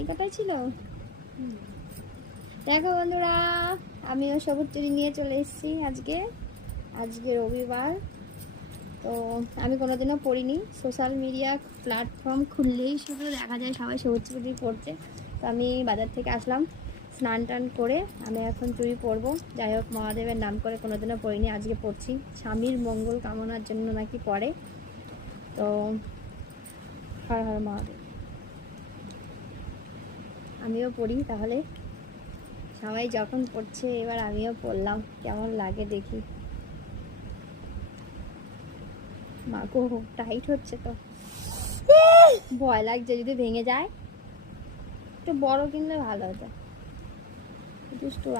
এই কথাই ছিল। দেখো বন্ধুরা, আমিও সবুজ চুড়ি নিয়ে চলে এসেছি আজকে রবিবার। তো আমি কোনোদিনও পরিনি, সোশ্যাল মিডিয়া প্ল্যাটফর্ম খুললেই শুধু দেখা যায় সবাই সবুজ চুড়ি পরছে। তো আমি বাজার থেকে আসলাম, স্নান টান করে আমি এখন চুড়ি পরবো। যাই হোক, মহাদেবের নাম করে কোনোদিনও পরিনি, আজকে পরছি। স্বামীর মঙ্গল কামনার জন্য নাকি পরে। তো হর হর মহাদেব। আমিও পড়ি তাহলে, সবাই যখন পড়ছে এবার আমিও পড়লাম, কেমন লাগে দেখি। মা গো, টাইট হচ্ছে তো, ভয় লাগছে যদি ভেঙে যায়। একটু বড় কিনলে ভালো হতো।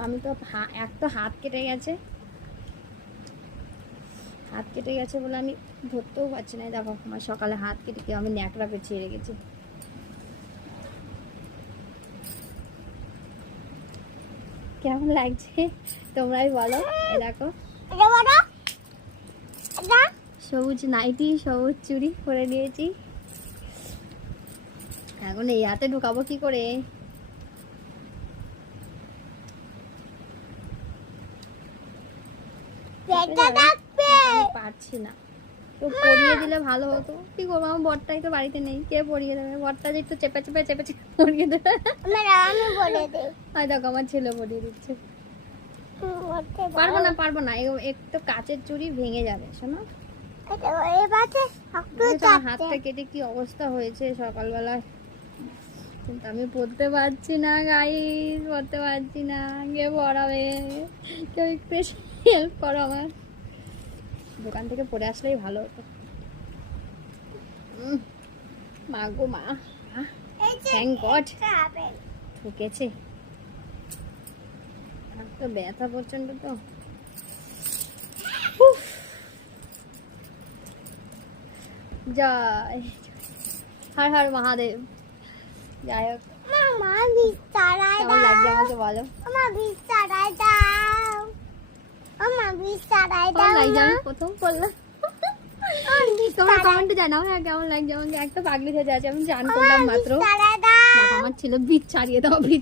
আমি তো এক তো হাত কেটে গেছে বলে আমি ধরতেও পারছি না। দেখো আমার সকালে হাত কেটে কেউ আমি ন্যাকড়া পেঁচিয়ে রেখেছি। কেমন লাগছে তোমরাই বলো। দেখো সবুজ নাইটি, সবুজ চুড়ি পরে নিয়েছি। এখন এই হাতে ঢুকাবো কি করে? পারছি না, তো পরিয়ে দিলে ভালো হতো। কি করবো, আমার বরটাই তো বাড়িতে নেই, কে পরিয়ে দেবে? বরটা যে একটু চেপে পরিয়ে দেবে। দেখো আমার ছেলে পরিয়ে দিচ্ছে। পারবো না, একটু কাচের চুড়ি ভেঙে যাবে। শোনো, হাতটা কেটে কি অবস্থা হয়েছে সকালবেলায়, কিন্তু আমি পড়তে পারছি না গাইস, পড়তে পারছি না। কে পড়াবে? কেউ একটু হেল্প করো আমার। দোকান থেকে পড়ে আসলেই ভালো হতো। মা গো মা, থ্যাংক গড ঠুকেছে। তো ব্যথা প্রচন্ড তো। জয় হর হর মহাদেব। যাই হোক, কেমন লাগছে আমাকে বলো। কেমন লাগছে আমি প্রথম করলাম? তোমরা কমেন্টে জানাও হ্যাঁ কেমন লাগছে আমাকে। একটা পাগলি সেজে আছে, আমি চান করলাম মাত্র। আমার ছেলে ভিত ছাড়িয়ে দাও, ভিত